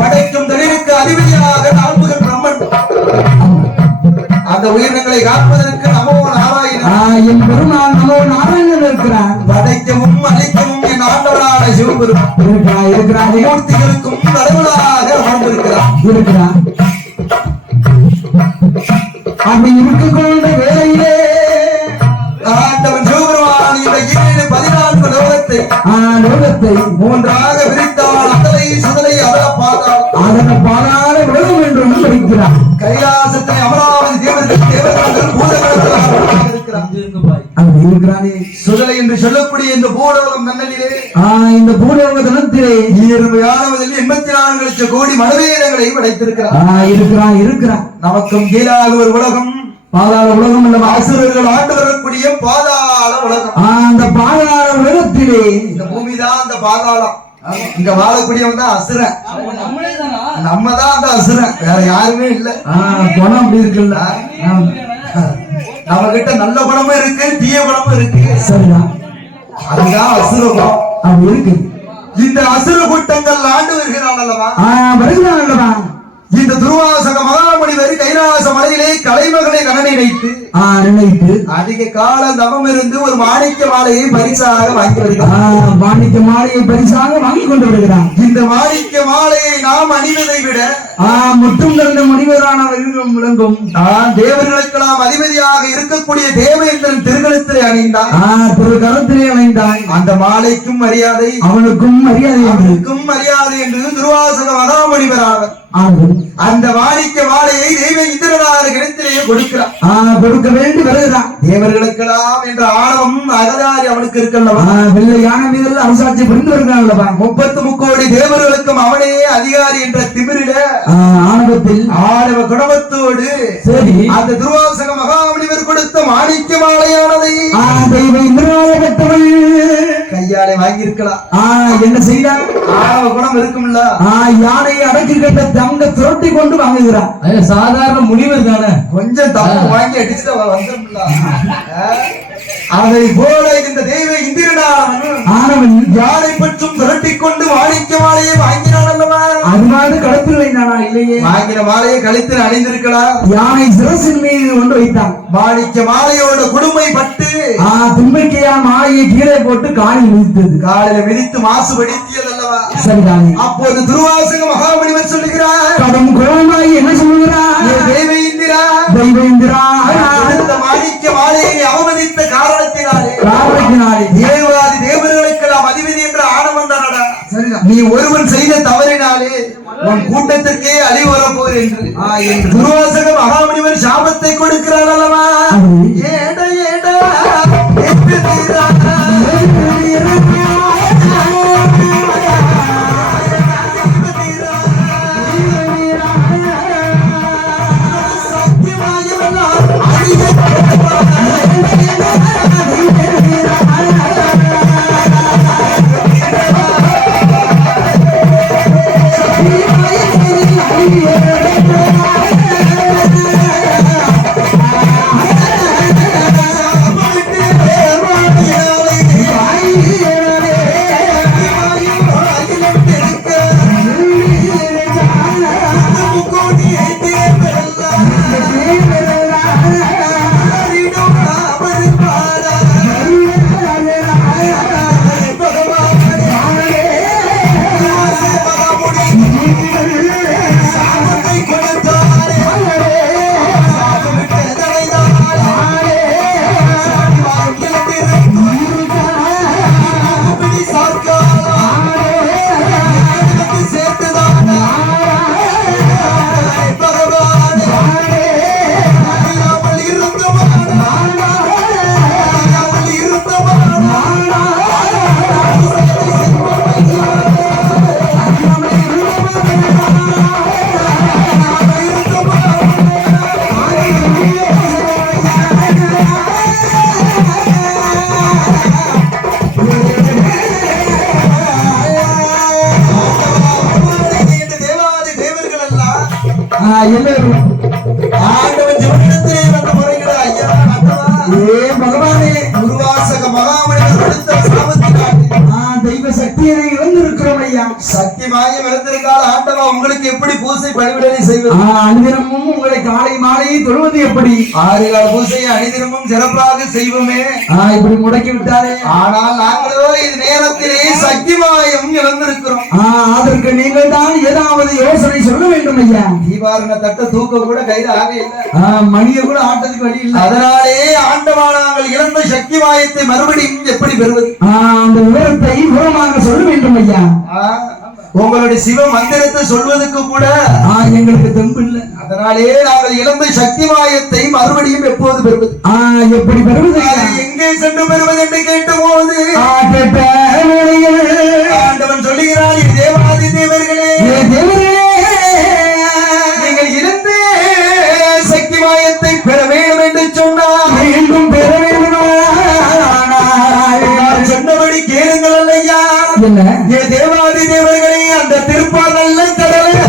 படைக்கும் தொழிலுக்கு அதிபதியாக நான்முகன் பிரம்மன் அந்த உயிரினங்களை காப்பதற்கு நமோ நாராயணன் என் பெருமான் நமோ நாராயணன் இருக்கிறான். படைக்கவும் அழிக்கவும் என் ஆண்டவரான சிவபெருமான் இருக்கிறான். மூர்த்திகளுக்கும் கடவுளாக அமர்ந்திருக்கிறான். அப்படி இருக்கக்கூடிய வேலையிலே ஆண்டவன் சிவபெருமான் இந்த 14 லோகத்தை மூன்றாக பிரித்தால் அதலை சுதலை அதன பாதாள உலகம் என்றும் இருக்கிறார். கைலாசத்தில் அமராவதி தேவர்கள் இருக்கிறானே சுதலை என்று சொல்லக்கூடிய இந்த பூலோகம் நன்னலிலே இந்த பூலோகத்திலும் உலகத்திலே ஈரமையானவதில் 84 லட்சம் கோடி மனவேதங்களை படைத்திருக்கிறார். இருக்கிறான். நமக்கும் கீழாக ஒரு உலகம், பாதாள உலகம் அல்லவா? அசுரர்கள் ஆண்டு வரக்கூடிய பாதாள உலகம். அந்த பாதாள உலகத்திலே இந்த பூமிதான் அந்த பாதாளம். இங்க வாழக்கூடியவன் தான் அசுரன். நம்ம தான் அந்த அசுரன், வேற யாருமே இல்ல. குணம் அப்படி இருக்குல்ல. நம்ம கிட்ட நல்ல குணமும் இருக்கு, தீய குணமும் இருக்கு. சரிதான், அதுதான் அசுர குணம். அப்படி இருக்கு. இந்த அசுர கூட்டங்கள் ஆண்டு வருகிறான் அல்லவா? வருகிறான் அல்லவா? இந்த துர்வாசக மகாமுனிவர் கைலாச மலையிலே கலைமகளை கண்ணனை நினைத்து அதிக கால தவம் இருந்து ஒரு மாணிக்க மாலையை பரிசாக வாங்கி வருகிறார். மாணிக்க மாலையை பரிசாக வாங்கி கொண்டு வருகிறான். இந்த மாணிக்க மாலையை நாம் அணிவதை விட முற்றும் கண்ட முனிவரான விளங்கும் தேவர்களுக்கெல்லாம் அதிபதியாக இருக்கக்கூடிய தேவேந்திரன் திருக்கழுத்திலே அணிந்தான். திருக்கரத்திலே அணிந்தான். அந்த மாலைக்கும் மரியாதை, அவனுக்கும் மரியாதை, அவனுக்கும் மரியாதை என்று துர்வாசக மகாமுனிவர் ஆவர். அந்த மாணிக்க மாலையை தேவேந்திரனான கிணத்திலேயே கொடுக்கிறார். கொடுக்க வேண்டி வருகிறான். தேவர்களுக்கெல்லாம் என்ற ஆணவம் அகதாரி அவனுக்கு இருக்கல்லவா? வெள்ளை யானை மீது அரசாட்சி புரிந்து வருகிறான் அல்லவா? 33 கோடி தேவர்களுக்கும் அவனே அதிகாரி என்ற திமிரில ஆணவத்தில் ஆணவ குணமத்தோடு சரி அந்த துர்வாசக மகாமுனிவர் கொடுத்த மாணிக்க மாலையானதை கையாலே வாங்கியிருக்கலாம். என்ன செய்யலாம்? ஆணவ குணம் இருக்கும்ல. யானையை அடக்கி கட்ட தங்க துரட்டி கொண்டு வாங்குகிறான். சாதாரண முனிவர் தானே, கொஞ்சம் தப்பு வாங்கி அடிச்சுட்டு வந்துரும்ல. அதை போல இந்த தெய்வ இந்திரனானவன் யாரை பற்றும் துரட்டி கொண்டு மாணிக்க மாலையை வாங்கினான் அல்லவா? அது மாதிரி களத்தில் வைத்தானா? இல்லையே, வாங்கின மாலையை கழுத்தில் அணிந்திருக்கலாம். யானை சிரசின் மீது கொண்டு வைத்தான். மாணிக்க மாலையோட குடுமை பட்டு தும்பிக்கையா மாலையை கீழே போட்டு காலில் மிதித்தது. காலில மிதித்து மாசுபடுத்தியது அல்லவா? சரிதானே. அப்போது துர்வாசக மகாமுனிவர் சொல்லுகிறார், கடும் கோமாய் என்ன சொல்லுகிறார்? தெய்வ இந்திரா, தெய்வ இந்திரா, இந்த மாணிக்க மாலையை அவமதித்த காரணத்தினாலே தேவாதி தேவர்களுக்கு நாம் அதிபதி என்ற ஆணவம் தானடா. நீ ஒருவன் செய்த தவறினாலே உன் கூட்டத்திற்கே அழிவு வரப்போர் என்று துர்வாசக மகாமுனிவர் சாபத்தை கொடுக்கிறார் அல்லவா? ஏடா ஏடா ஆண்டவன் ஜீவனத்திலே வந்த முறைகளை ஐயா பகவானே துர்வாசக மகாமுனிவர் கொடுத்த சாபத்தினாலே தெய்வ சக்தியை இழந்திருக்கிறோம் ஐயா. சக்தி மாயம் இழந்திருக்கால் ஆண்டவா உங்களுக்கு எப்படி பூசை பணிவிடலை செய்வது? அனுதினமும் உங்களை காலை மாலையை தொழுவது எப்படி? 6 கால பூசையை அனுதினமும் சிறப்பாக செய்வோமே. இப்படி முடக்கி விட்டாரே. ஆனால் நாங்களோ இது நேரத்திலே சக்தி மாயம் இழந்திருக்கிறோம். அதற்கு நீங்கள் தான் ஏதாவது யோசனை சொல்ல வேண்டும் ஐயா. தீபாரண தட்ட தூக்க கூட கையில ஆக இல்லை, மணியை கூட ஆட்டத்துக்கு வழி இல்லை. அதனாலே ஆண்டவா நாங்கள் இழந்த சக்தி மாயத்தை மறுபடியும் எப்படி பெறுவது? அந்த விவரத்தை விவரமாக சொல்ல வேண்டும் ஐயா. உங்களுடைய சிவ மந்திரத்தை சொல்வதற்கு கூட எங்களுக்கு தெம்பு இல்லை. அதனாலே நாங்கள் இழந்த சக்தி மாயத்தை மறுபடியும் எப்போது பெறுவது? எப்படி பெறுவது? எங்கே சென்று பெறுவது என்று கேட்ட போது ஆண்டவன் சொல்லுகிறார், என்ன ஏ தேவாதி தேவர்களே அந்த திருப்பாதல்ல கடலை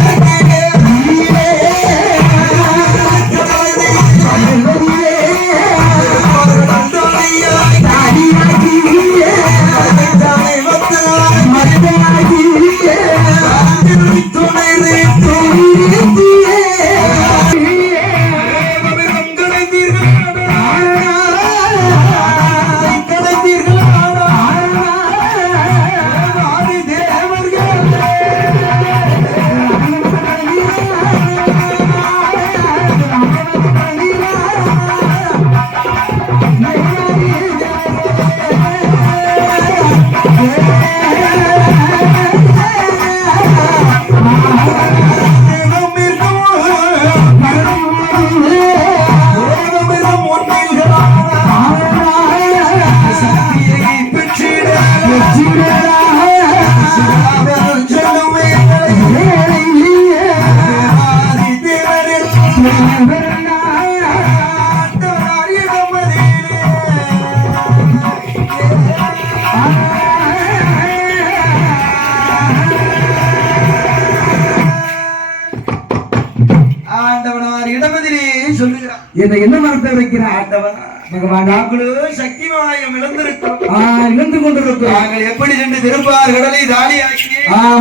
என்ன என்ன மரத்தை வைக்கிறார் ஆண்டவன் பகவான் நாங்களும் சக்தி மாயம் இழந்திருக்கிறோம் இழந்து கொண்டிருக்கிறோம் நாங்கள் எப்படி சென்று திருப்பார் கடலை தாலியாக்கி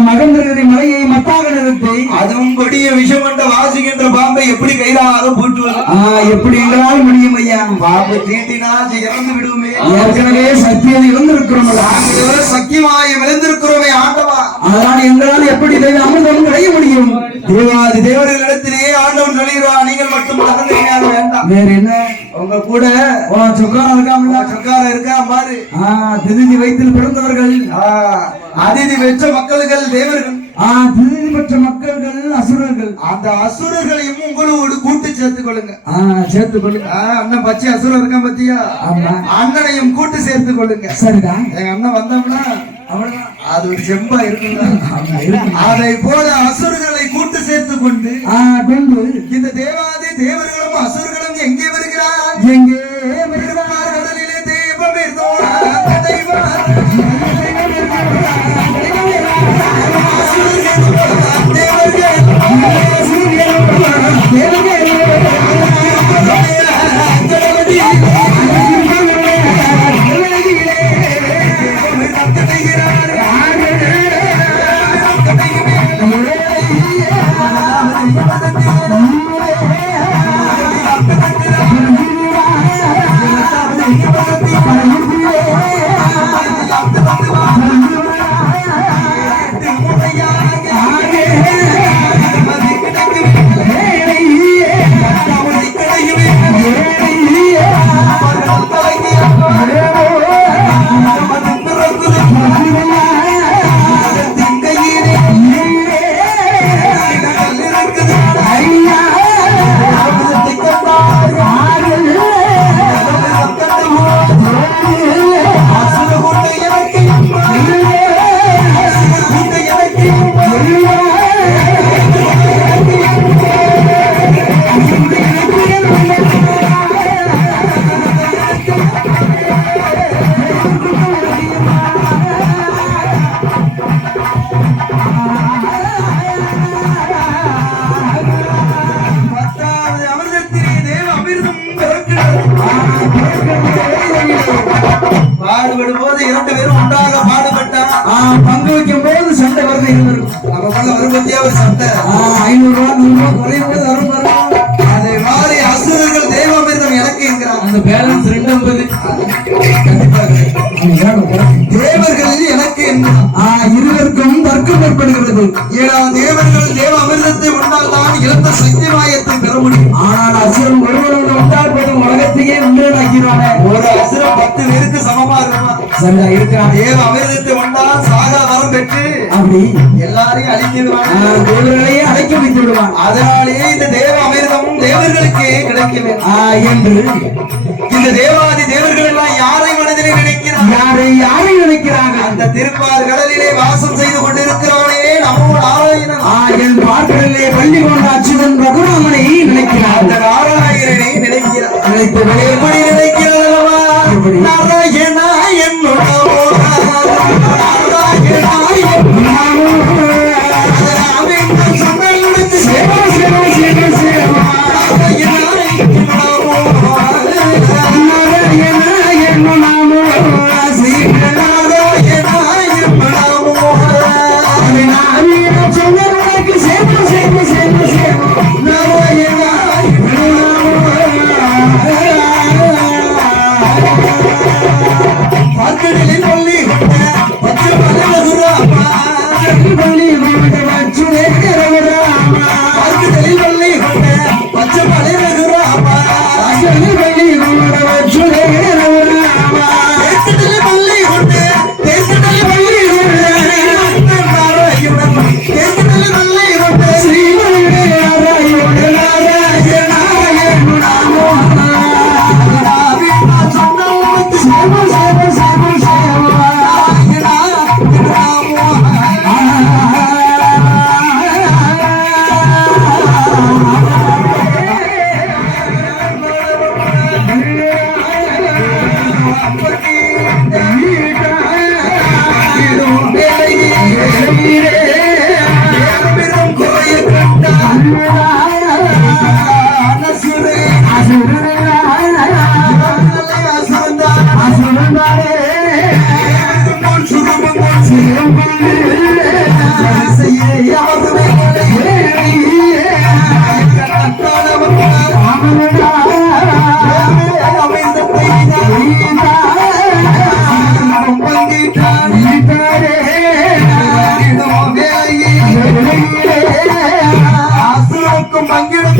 மகந்திரகரி மலையை மத்தாக நிறுத்தி அதுவும் கொடிய விஷம் கொண்ட வாசிக்கின்ற பாம்பை எப்படி கையிலாக பூட்டுவது எப்படி எங்களால் முடியும் ஐயா பாம்பு தீட்டினா இறந்து விடுவோமே ஏற்கனவே சக்தியை இழந்திருக்கிறோம் நாங்கள் சக்தி மாயம் இழந்திருக்கிறோமே ஆண்டவா அதனால் எங்களால் எப்படி தெய்வ அமிர்தம் கிடைக்க முடியும் தேவாதி தேவர்களிடத்திலே ஆண்டவன் சொல்லிடுவான் நீங்கள் மட்டும் மறந்துவிடாத வேண்டாம் வேற என்ன உங்க கூட சொக்காரம் இருக்காமல சொக்காரம் இருக்கா பாரு திதி வயிற்றில் பிறந்தவர்கள் அதிதி பெற்ற மக்கள்கள் தேவர்கள் திதி பெற்ற மக்கள்கள் அசுரர்கள் அந்த அசுரர்களையும் உங்களோடு கூட்டு சேர்த்துக் கொள்ளுங்க சேர்த்துக் கொள்ளுங்க அண்ணன் பச்சை அசுரம் இருக்கான் பத்தியா அண்ணனையும் கூட்டு சேர்த்துக் கொள்ளுங்க சரிதான் எங்க அண்ணன் வந்தோம்னா அவ்வளவுதான் அது ஒரு செம்பா இருக்குங்க அதை போல அசுரர்களை கூட்டு சேர்த்துக் கொண்டு இந்த தேவாதி தேவர்களும் அசுரர்களும் எங்கே வருகிறார் எங்கே கடலிலே தெய்வம் பாடுபடும் போது இரண்டு பேரும் ஒன்றாக பாடுபட்டா பங்கு வைக்கும் போது சண்டை வருது நம்ம பண்ண வரும்பத்தியா ஒரு சண்டை 500 ரூபாய் 100 ரூபாய் குறையும் போது வரும் அதே மாதிரி அசுரர்கள் தேவாமிர்தம் எனக்கு என்கிறான் அந்த பேலன்ஸ் 250 தேவர்கள் எனக்கு இருவருக்கும் தர்க்கம் ஏற்படுகிறது ஏன்னா தேவர்கள் தேவ அமிர்தத்தை உண்டால் தான் இழந்த சக்தி மாயத்தை பெற முடியும் ஆனால் அசுரன் ஒருவரோடு உண்டால் போதும் உலகத்தையே ஒன்றாக்கிறான ஒரு அசுரம் 10 பேருக்கு சமமா இருக்குமா சரியா இருக்கிறான் தேவ அமிர்தத்தை உண்டால் சாகா வரம் பெற்று அப்படி எல்லாரையும் அழிக்கிடுவான் தேவர்களையே அழைக்க வைத்து விடுவான் அதனாலேயே இந்த தேவ அமிர்தமும் தேவர்களுக்கே கிடைக்கவே என்று இந்த தேவாதி தேவர்கள் எல்லாம் யாரை மனதிலே நினைக்கிறார் யாரை நினைக்கிறாங்க அந்த திருப்பார் கடலிலே வாசம் செய்து கொண்டிருக்கிறவனே நமோ நாராயணன் என் பார்க்கடலே பள்ளி கொண்ட அச்சுதன் ரகுராமனை நினைக்கிறார் அந்த நாராயணனை நினைக்கிறார் நினைப்பவனே எப்படி நினைக்கிறார் நாராயணா என்னோட நாராயணா அமைந்த பங்கிட்டான் அசுரக்கும் பங்கிடும்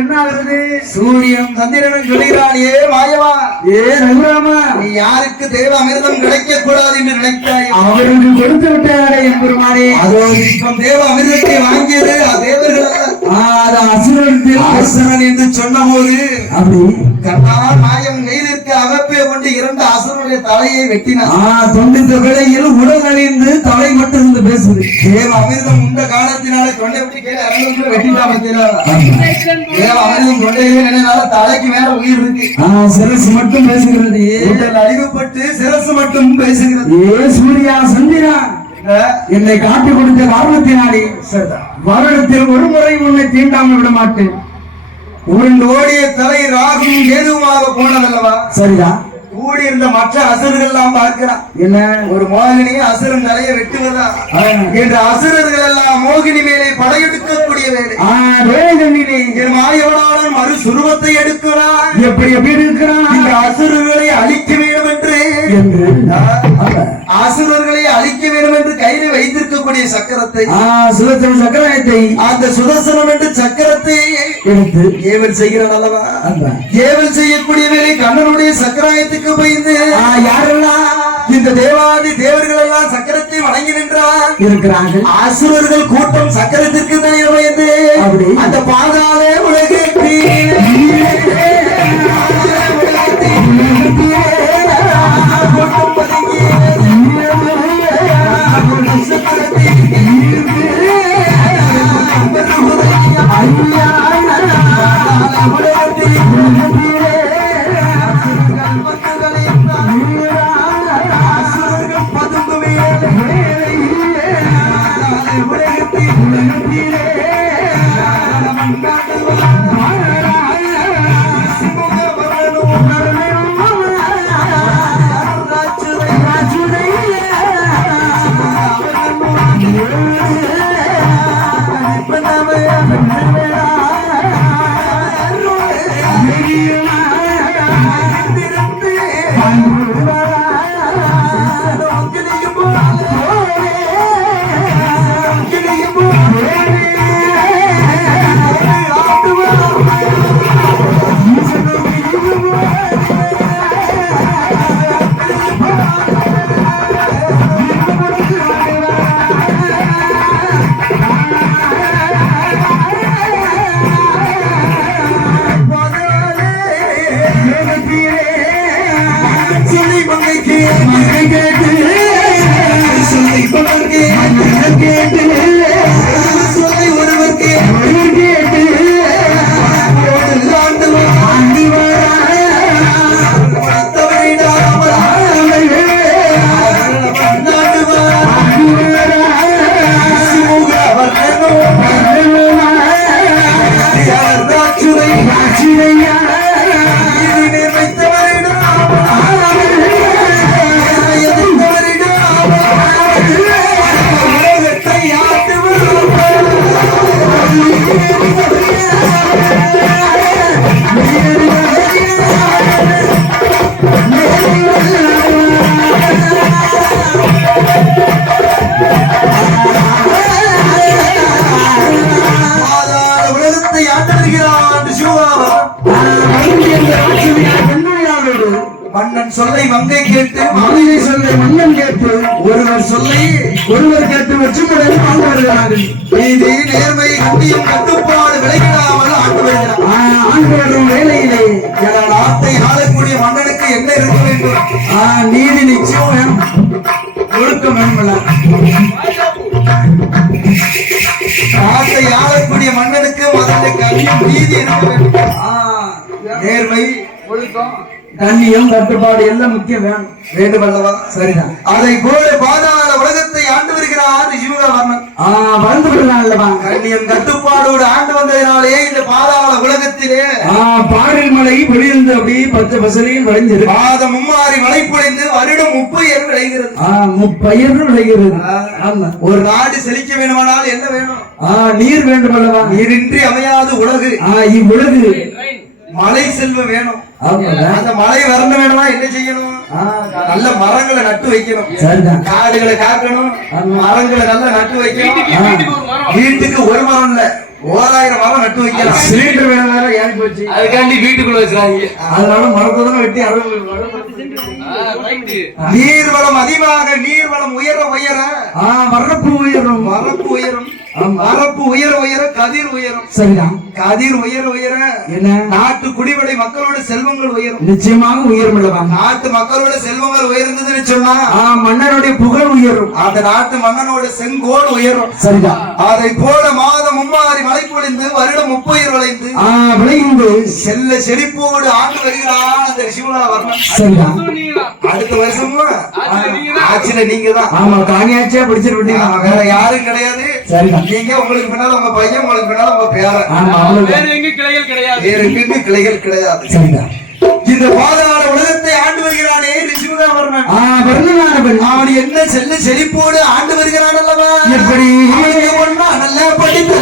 என்ன ஆகுது? சூரியன் சந்திரனும் சொல்கிறான், ஏ மாயவா, ஏ ரகுராமா, நீ யாருக்கு தேவ அமிர்தம் கிடைக்க கூடாது என்று நினைத்தாய், அவருக்கு கொடுத்து விட்டாரே எம்பெருமானே. அதோ இப்ப தேவ அமிர்தத்தை வாங்கியது தேவர்கள் அல்ல, அது அசுரத்தில் அசுரன் என்று சொன்ன போது அப்படி கர்த்தால் மாயம் கையிலிருக்க அகப்பே கொண்டு 2 அசுரனுடைய தலையை வெட்டினார். தொண்டித்த வேளையில் உடல் அழிந்து தலை மட்டும் இருந்து பேசுது. தேவ அமிர்தம் உண்ட காலத்தினால தொண்டை விட்டு கீழே இறந்து வெட்டிட்டாமத்தினால தேவ அமிர்தம் தொண்டையிலே நினைனால தலைக்கு மேல உயிர் இருக்கு. சிரசு மட்டும் பேசுகிறது. உடல் அழிவுபட்டு சிரசு மட்டும் பேசுகிறது. ஏ சூர்யா சந்திரா, என்னை காட்டி கொடுத்த காரணத்தினாலே வருடத்தில் ஒரு முறை உன்னை தீண்டாமல் விட மாட்டேன். உருண்டு ஓடிய தலை ராகும் கேதுவுமாக போனதல்லவா? சரிதான். கூடியிருந்த மற்ற அசுரர்கள் எல்லாம் பார்க்கிறான், என்ன ஒரு மோகினி அசுரன் தலையை வெட்டுவதா என்று அசுரர்கள் எல்லாம் மோகினி மேலே படையெடுக்கக்கூடிய வேலை. என் மாயவனாலும் மறு சுருவத்தை எடுக்கிறான். எப்படி எடுக்கிறான்? இந்த அசுரர்களை அழிக்க வேண்டும் என்று அசுரர்களை அழிக்க வேண்டும் என்று கையில் வைத்திருக்கக்கூடிய சக்கரத்தை சுதர்சன சக்கரத்தை அந்த சுதர்சனம் என்று சக்கரத்தை எடுத்து ஏவல் செய்கிறான் அல்லவா? ஏவல் செய்யக்கூடிய வேலை கண்ணனுடைய சக்கராயத்துக்கு பயந்து யாரெல்லாம் இந்த தேவாதி தேவர்கள் எல்லாம் சக்கரத்தை வணங்கி நின்றார் இருக்கிறார்கள். அசுரர்கள் கூட்டம் சக்கரத்திற்கு தனியே பயந்து அந்த பாதாள உலகத்தில் மன்னன் சொல்லை மங்கை கேட்டு மங்கை சொல்லை மன்னன் கேட்டு ஒருவர் சொல்லை ஒருவர் கேட்டு வெற்றிமுடன் ஆண்டு வருகிறார்கள். நீதி நேர்மை கண்டியும் கட்டுப்பாடு விளைவிடாமல் ஆண்டு வருகிறார். ஆண்டு வரும் வேலையிலே நாட்டை ஆளக்கூடிய மன்னனுக்கு என்ன இருக்க வேண்டும்? நீதி நிச்சயம் வேணும், ஒழுக்கம் வேணும்ல. நாட்டை ஆளக்கூடிய மன்னனுக்கு முதல்ல கல்வியும் நீதி இருக்க வேண்டும். நேர்மை ஒழுக்கம் கண்ணியம் கட்டுப்பாடு எல்லாம் முக்கியம் வேண்டும் அல்லவா? சரிதான். அதை போல பாதாள உலகத்தை ஆண்டு வருகிறார் சிவகாமன். வந்து விடலாம் அல்லவா? கண்ணியம் கட்டுப்பாடோடு ஆண்டு வந்ததினாலே இந்த பாதாள உலகத்தில் கிராமத்திலே பாரில் மலை பொழிந்து அப்படியே பச்சை பசலையில் விளைஞ்சிரு. மாதம் மும்மாறி மழை பொழிந்து வருடம் 30 விளைகிறது. 30 விளைகிறது. ஆமா. ஒரு நாடு செழிக்க வேண்டுமானால் என்ன வேணும்? நீர் வேண்டும் அல்லவா? நீரின்றி அமையாது உலகு. இவ்வுலகு மழை செல்வம் வேணும். ஆமாடா. அந்த மழை வரணும் வேணுமா என்ன செய்யணும்? நல்ல மரங்களை நட்டு வைக்கணும். சரிதான். காடுகளை காக்கணும். மரங்களை நல்லா நட்டு வைக்கணும். வீட்டுக்கு ஒரு மரம் இல்ல 1000 மரம் நட்டு வைக்கலாம். சிலிண்டர் வேற ஏறி போச்சு. அதுக்காண்டி வீட்டுக்குள்ள வச்சுறாங்க. அதனால மரத்தை தான் வெட்டி நீர்வளம் அதிகமாக நீர்வளம் உயர உயர வரப்பு உயரும். வரப்பு உயரும். வரப்பு உயர உயர கதிர் உயரும். சரிதான். கதிர் உயர உயர என்ன? நாட்டு குடிவடை மக்களோட செல்வங்கள் உயரும். நிச்சயமாக உயரும் அல்லவா? நாட்டு மக்களோட செல்வங்கள் உயர்ந்ததுன்னு சொன்னா மன்னனுடைய புகழ் உயரும். அந்த நாட்டு மன்னனோட செங்கோல் உயரும். சரிதான். அதை போல மாதம் மும்மாறி மழை பொழிந்து வருடம் 30 விளைந்து விளைந்து செல்ல செழிப்போடு ஆண்டு வருகிறான் அந்த ரிஷிவலா வரணும். சரிதான். அடுத்த வருஷமும் ஆட்சியில நீங்க தான். ஆமா, காணியாச்சியா பிடிச்சிட்டு விட்டீங்க. வேற யாரும் கிடையாது. சரிதான். நீங்க உங்களுக்கு பின்னால உங்க பையன், உங்களுக்கு பின்னால உங்க பேரன். வேற எங்க கிளைகள் கிடையாது. சரிதான். இந்த பாதாள உலகத்தை ஆண்டு வருகிறானே ரிஷிவர்மன். அவன் என்ன செல்ல செழிப்போடு ஆண்டு வருகிறான் அல்லவா? எப்படி? ஒன்னா நல்லா படித்து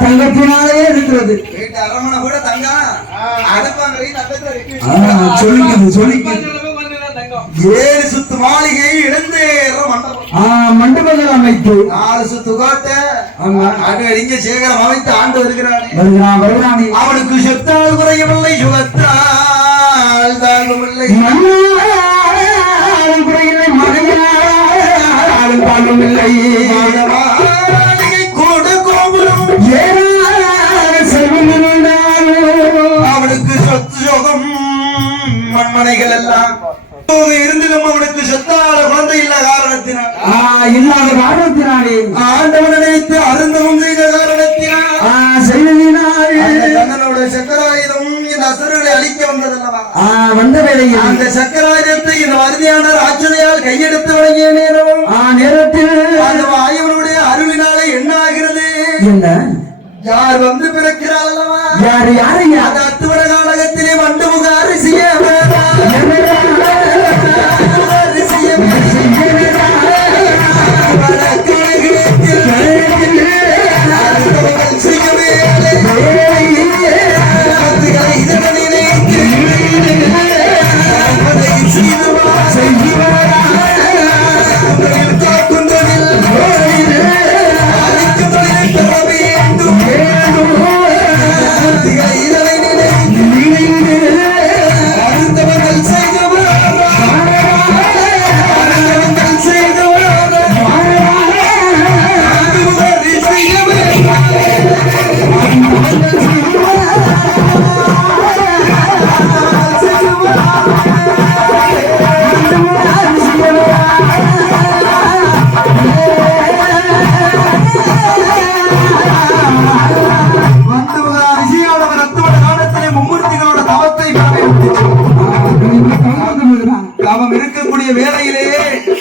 தங்கத்தினாலே இருக்கிறது. அரமனை கூட தங்கம் சொல்லிக்கிறது. 7 சுத்து மாளிகை இழந்து மண்டபங்கள் அமைத்து 4 சுத்து கோட்டை இங்க சேகரம் அமைத்து ஆண்டு வருகிறானே. அவனுக்கு சொத்தால் குறையவில்லை, சுகத்தால் தாங்கவில்லை, குறையில்லை, மகனாலும் தாங்கவில்லை. கூட கோபுரம் அவனுக்கு சொத்து சுகம் மண்மனைகள் எல்லாம் இருந்திலும் அவனுக்கு சொத்தால குழந்தை இல்ல காரணத்தினால் இல்லாத காரணத்தினாலே ஆண்டவனை நினைத்து அருந்தவம் செய்த காரணத்தினால் கண்ணனோட சக்கராயுதம் இந்த அசுரனை அழிக்க வந்ததல்லவா? வந்த வேளையில் அந்த சக்கராயுதத்தை இந்த வருதியான ராட்சதையால் கையெடுத்து வழங்கிய நேரத்தில் அந்த வாயுவனுடைய அருளினாலே என்ன ஆகிறது? என்ன? யார் வந்து பிறக்கிறார் அல்லவா? யாரையா? அந்த அத்துவர காலகத்திலே வண்டு முக அரிசிய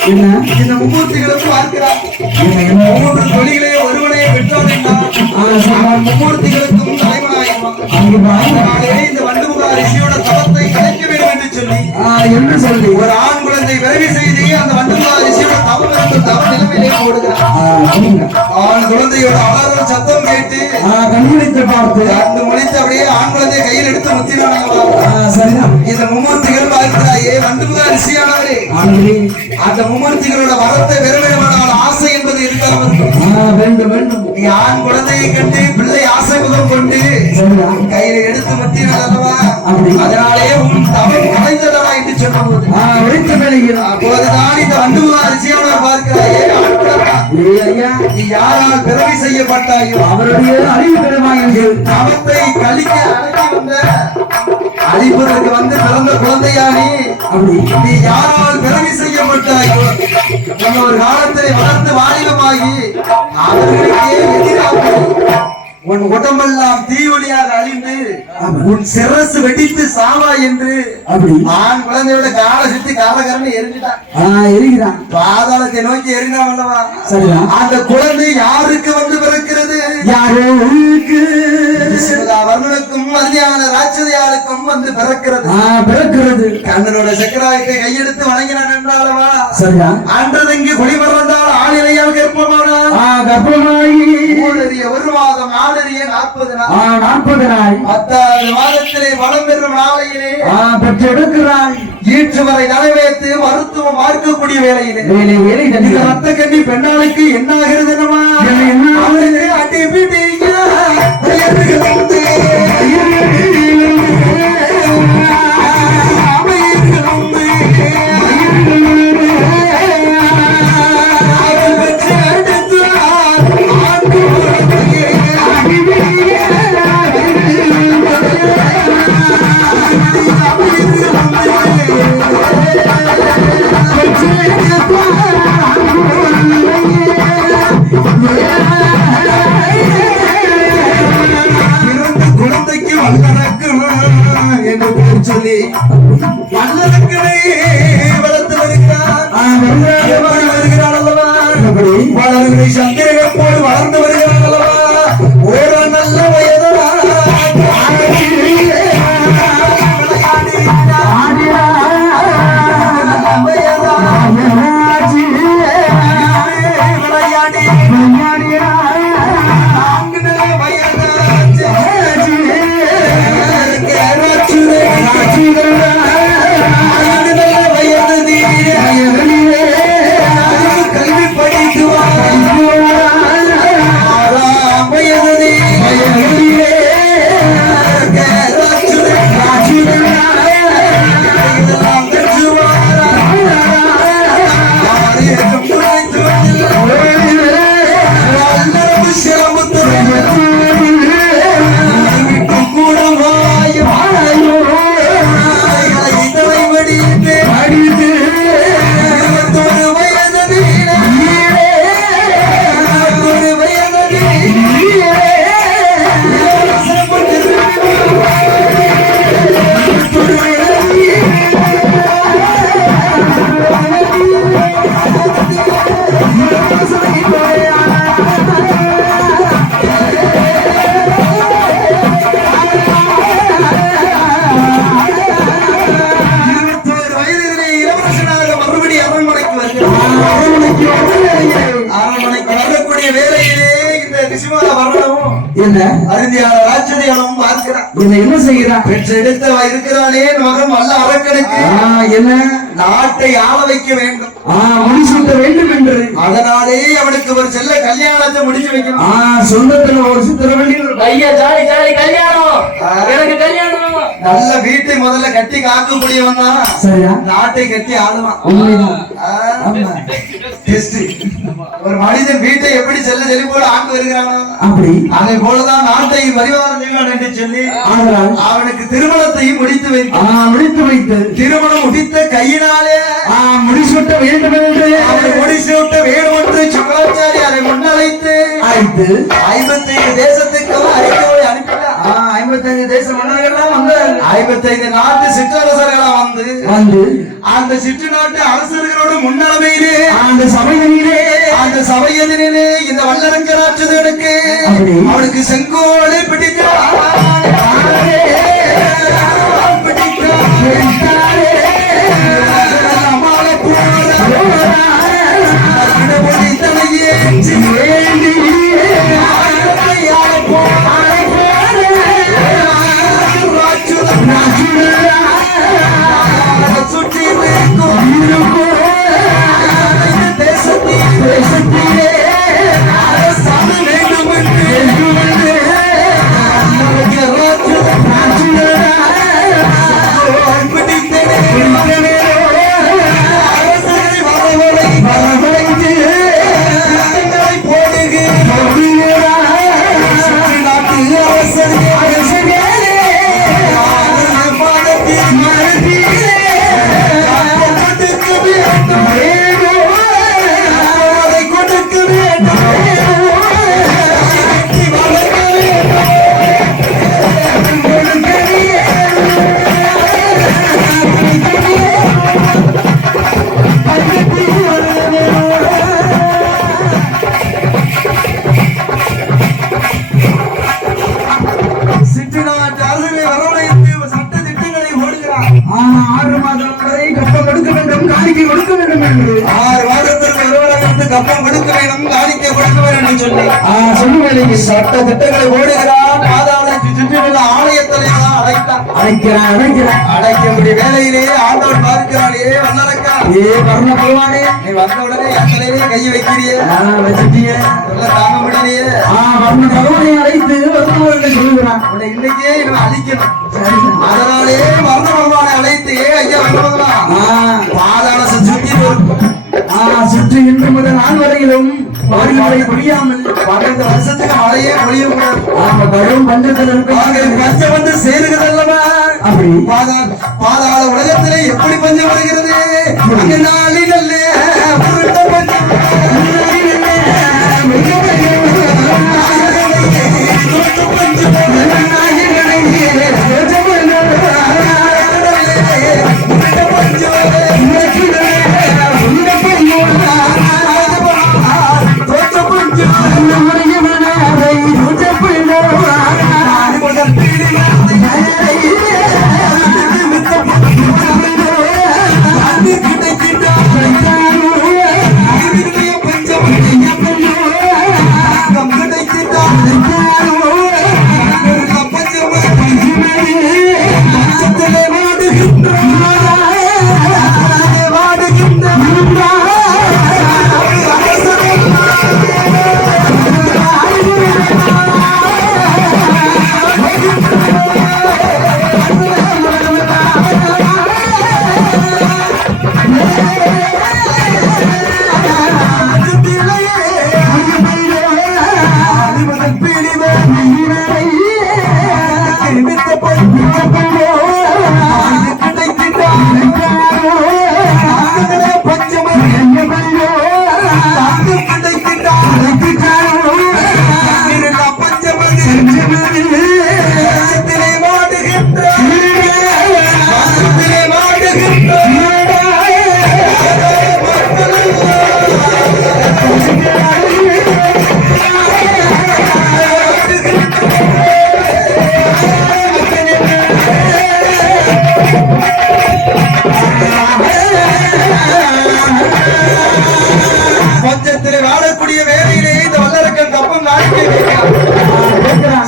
என்ன இந்த மும்மூர்த்திகளும் பார்க்கிறார். என்ன மூன்று தொழிலே ஒருவனே பெற்றோன் என்றால் அவன் மும்மூர்த்திகளுக்கும் தலைவனாயிருவான். அங்கு பாருங்க. அதனாலே இந்த வண்டுமுக ரிஷியோட தவத்தை கலைக்க வேண்டும் என்று சொல்லி என்ன சொல்லி ஒரு ஆண் குழந்தை பிறவி செய்து அந்த வண்டுமுக ரிஷியோட தவம் இருந்து தவ நிலைமையிலே போடுகிறார். ஆண் குழந்தையோட அலறல் சத்தம் கேட்டு கண்ணிழித்து பார்த்து அந்த முளைத்து அப்படியே ஆண் குழந்தையை கையில் எடுத்து முத்தினாங்க. சரிதான் இந்த மும்மூர்த்திகள் பார்க்கிறாயே வண்டுமுக ரிஷியானவரே, ஆண்களே அந்த மும்மூர்த்திகளோட வரத்தை பெற வேண்டுமான ஆசை என்பது இருக்கிறது. வேண்டும் வேண்டும் நீ ஆண் குழந்தையை கண்டு பிள்ளை ஆசை முதல் கொண்டு சரியா கையில எடுத்து முத்தினல்லவா, அப்படி. அதனாலே உன் தவம் குறைந்ததா என்று சொன்னபோது உழைத்த வேலையில் அப்போதுதான் இந்த வண்டுமுக ரிஷியானவர் பார்க்கிறாயே, ஆண் குழந்தை, ஐயா நீ யாரால் பிறவி செய்யப்பட்டாயோ அவருடைய அறிவு பெருமாங்க தவத்தை கழிக்க அழைக்கி வந்த அழிப்பதற்கு வந்து பிறந்த குழந்தையானே, அப்படி நீ யாரால் பிறவி செய்யப்பட்டாயோ ஒரு காலத்திலே வளர்ந்து வாலிபமாகி அவர்களுக்கே எதிராக உன் உடம்பெல்லாம் தீவொலியாக அழிந்து உன் சிரசு வெடித்து சாவா என்று அப்படி ஆண் குழந்தையோட காலை சுத்தி காலகரன்னு எரிஞ்சுட்டான். எரிகிறான் பாதாளத்தை நோக்கி எரிஞ்சான் அல்லவா. சரியா அந்த குழந்தை யாருக்கு வந்து பிறக்கிறது? யாருக்கு வர்ணனுக்கும் மதியான ராட்சதையாளுக்கும் வந்து பிறக்கிறது. பிறக்கிறது கண்ணனோட சக்கராயத்தை கையெடுத்து வணங்கினான் என்றாலவா. சரியா அன்றதங்கி குடிமறந்தால் ஆளிலையால் கர்ப்பமானால் கர்ப்பமாயி ஊழறிய ஒரு மாதம் ஆளறிய 40 நாள் 40 நாள் 10வது மாதத்திலே வளம் பெறும் நாளையிலே பெற்றெடுக்கிறாள் ஈற்று வரை நடைவேத்து மருத்துவம் பார்க்கக்கூடிய வேலையிலே வேலை வேலை இந்த ரத்த கண்ணி பெண்ணாளுக்கு என்ன ஆகிறது என்னமா அவளுக்கு அடி பிடிக்க குழந்தைக்கு வல்லறக்கும் என்று பேர் சொல்லி வல்லறக்கனை வளர்த்து வருகிறார். வருகிறார் அல்லவா. வளர்களை சந்திரகம் போல் வளர்ந்து வருகிறார் அல்லவா. ஒரு நல்ல வயதா கல்வி படிக்குவார் என்ன அருந்தியான ராட்சதையாலும் பார்க்கிறான். என்ன செய்கிறான்? பெற்றெடுத்த இருக்கிறானே மகன் வல்ல அரக்கனுக்கு என்ன நாட்டை ஆள வைக்க வேண்டும், முடிசூட்ட வேண்டும் என்று அதனாலே அவனுக்கு ஒரு செல்ல கல்யாணத்தை முடிச்சு வைக்கணும். சொந்தத்துல ஒரு சித்திரவள்ளி ஐயா ஜாலி ஜாலி கல்யாணம், எனக்கு கல்யாணம். நல்ல வீட்டை முதல்ல கட்டி காக்கக்கூடியவன் தான் சரியா நாட்டை கட்டி ஆளுவான். உண்மைதான். Test. ஒரு மனிதன் வீட்டை எப்படி செல்ல செழிப்போட ஆண்டு வருகிறானோ அப்படி அதை போலதான் நாட்டை பரிவாரம் செய்வான் என்று சொல்லி அவனுக்கு திருமணத்தையும் முடித்து வைத்து திருமணம் முடித்த கையினாலே முடிசூட்ட வேண்டும் என்று அவனை முடிசூட்ட வேண்டும் என்று சுக்கராச்சாரி அதை முன்னழைத்து 55 தேசத்துக்கு அறிக்கையோடு அனுப்பினார். 55 தேச மன்னர்கள்லாம் வந்தார்கள். 55 நாட்டு சிற்றரசர்களா வந்து வந்து அந்த சிற்று நாட்டு அரசர்களோடு கூடும் முன்னளவையிலே அந்த சபையிலே சபையதிலே இந்த வல்லரங்கராட்சதனுக்கு அவனுக்கு செங்கோலை சட்ட திட்டங்களை ஓடுகிறான் ஆலயத்திலே அடைக்கக்கூடிய வேலையிலே ஆண்டவன் பார்க்கிறானே வல்லரக்கா வர்ண பகவானே நீ வந்த உடனே என் தலையிலே கையை வைக்கிறியே வச்சுட்டியே தாங்க முடியலையே வர்ண பகவானை அழைத்து வருமானங்கள் சொல்லுகிறான் உன்னை இன்னைக்கே இவன் அழிக்கணும் அதனாலே வர்ண பகவானை அழைத்து ஐயா வர்ண பகவான் பாதாள சுற்றி இன்று முதல் நாள் வரையிலும் மழை பொழியாமல் 12 வருஷத்துக்கு மழையே பொழியக்கூடாது வரும் பஞ்சத்தில் இருக்கும் பஞ்சம் வந்து சேருகிறது அல்லவா அப்படி பாதாள உலகத்திலே எப்படி பஞ்சம் வருகிறது அங்க நாளில்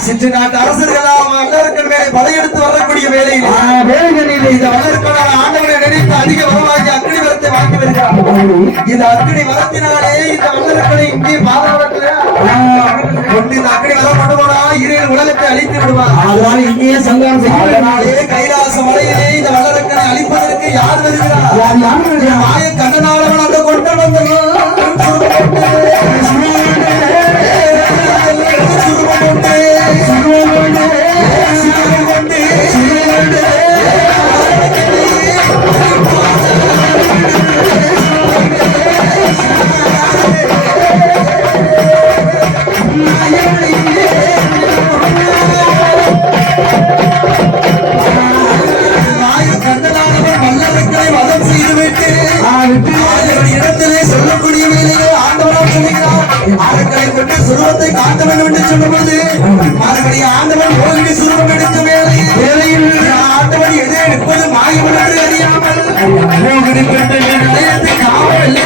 சிற்று நாட்டு அரசர்களால் வல்லரக்கன் மேலே படையெடுத்து வரக்கூடிய வேலையில் இந்த வல்லரக்கனான ஆண்டவனை நினைத்து அதிக வரவாகி அக்னி வரத்தை வாங்கி வருகிறார். இந்த அக்னி வரத்தினாலே இந்த வல்லரக்கனை இங்கே பாதாளத்தில் கொண்டு இந்த அக்னி வரம் கொண்டு போனா இறையில் உலகத்தை அழித்து விடுவார். அதனால இங்கேயே சங்காரம் அதனாலே கைலாச மலையிலே இந்த வல்லரக்கனை அழிப்பதற்கு யார் வருகிறார்? மாய கண்ணனாளவன் அந்த கொண்டு வந்தவன் வல்லரக்கனை வதம் செய்துவிட்டு பெற்ற சுருவத்தை காட்ட வேண்டும் என்று சொல்லும்போது மறுபடியும் ஆண்டவன் யோகினி சுருவம் எடுத்த வேளையில் ஆண்டவன் எதை எடுப்பது மாயவன் என்று அறியாமல் யோகினி பெற்ற நிலையத்தை காவல்